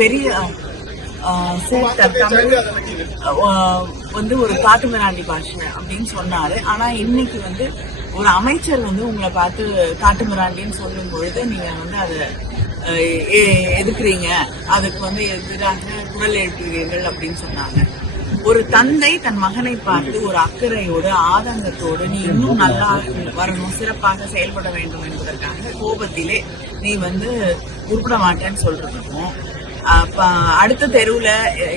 பெரிய தமிழ் வந்து ஒரு காட்டு மிராண்டி பாஷை அப்படின்னு சொன்னாரு. ஆனா இன்னைக்கு வந்து ஒரு அமைச்சர் வந்து உங்களை பார்த்து காட்டு மிராண்டின்னு சொல்லும் பொழுது நீங்க வந்து அதை எதுக்குறீங்க? அதுக்கு வந்து எதிராக குரல் எழுப்புகிறீர்கள் அப்படின்னு சொன்னாங்க. ஒரு தந்தை தன் மகனை பார்த்து ஒரு அக்கறையோடு ஆதங்கத்தோடு நீ இன்னும் நல்லா வரணும் சிறப்பாக செயல்பட வேண்டும் என்பதற்காக கோபத்திலே நீ வந்து உருப்பிட மாட்டேன்னு சொல்றதுக்கும் அடுத்த தெருவுல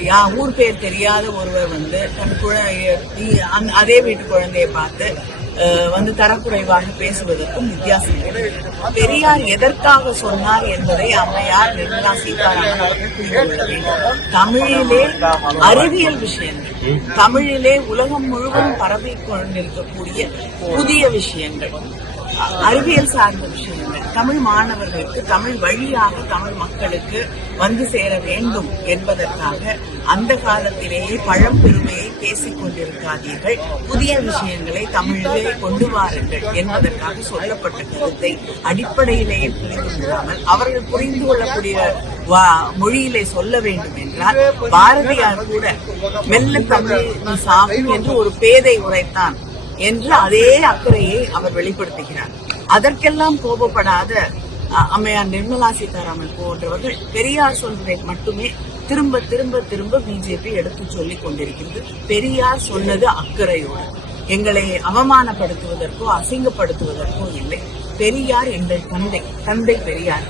யா ஊர் பேர் தெரியாத ஒருவர் வந்து தன் குழந்தைய அதே வீட்டு குழந்தையை பார்த்து வந்து தரக்குறைவாக பேசுவதற்கும் வித்தியாசம் பெரியார் எதற்காக சொன்னார் என்பதை அம்மையார் நிர்மலா சீதாராமன் அவர்கள் புரிந்து கொள்ள வேண்டும். தமிழிலே அறிவியல் விஷயங்கள் தமிழிலே உலகம் முழுவதும் பரவி கொண்டிருக்கக்கூடிய புதிய விஷயங்கள். அறிவியல் சார்ந்த விஷயங்கள். தமிழ் மாணவர்களுக்கு தமிழ் வழியாக தமிழ் மக்களுக்கு வந்து சேர வேண்டும் என்பதற்காக அந்த காலத்திலேயே பழம்பெருமையை பேசிக் கொண்டிருக்காதீர்கள். புதிய விஷயங்களை தமிழிலே கொண்டு வாருங்கள் என்பதற்காக சொல்லப்பட்ட கருத்தை அடிப்படையிலேயே புரிந்து கொள்ளாமல் அவர்கள் புரிந்து கொள்ளக்கூடிய வா- மொழியிலே சொல்ல வேண்டும் என்றால் பாரதியார் கூட மெல்ல தமிழ் சாகும் என்று ஒரு பேதை உரைத்தான். என்று அதே அக்கறையை அவர் வெளிப்படுத்துகிறார். அதற்கெல்லாம் கோபப்படாத அம்மையார் நிர்மலா சீதாராமன் போன்றவர்கள் பெரியார் சொல்வதை மட்டுமே திரும்ப திரும்ப திரும்ப பிஜேபி எடுத்து சொல்லிக் கொண்டிருக்கிறது. பெரியார் சொன்னது அக்கறையோடு. எங்களை அவமானப்படுத்துவதற்கோ அசிங்கப்படுத்துவதற்கோ இல்லை. பெரியார் எங்கள் தந்தை தந்தை பெரியார்.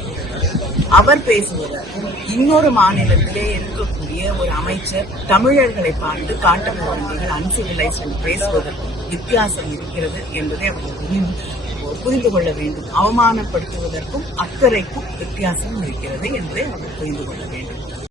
அவர் பேசுவதற்கும் இன்னொரு மாநிலத்திலே இருக்கக்கூடிய ஒரு அமைச்சர் தமிழர்களை பார்த்து காட்டமிராண்டிகள் அன்சிவிலைஸ் பேசுவதற்கும் வித்தியாசம் இருக்கிறது என்பதை அவர்கள் புரிந்து புரிந்து கொள்ள வேண்டும். அவமானப்படுத்துவதற்கும் அக்கறைக்கும் வித்தியாசம் இருக்கிறது என்பதை அவர்கள் புரிந்து கொள்ள வேண்டும்.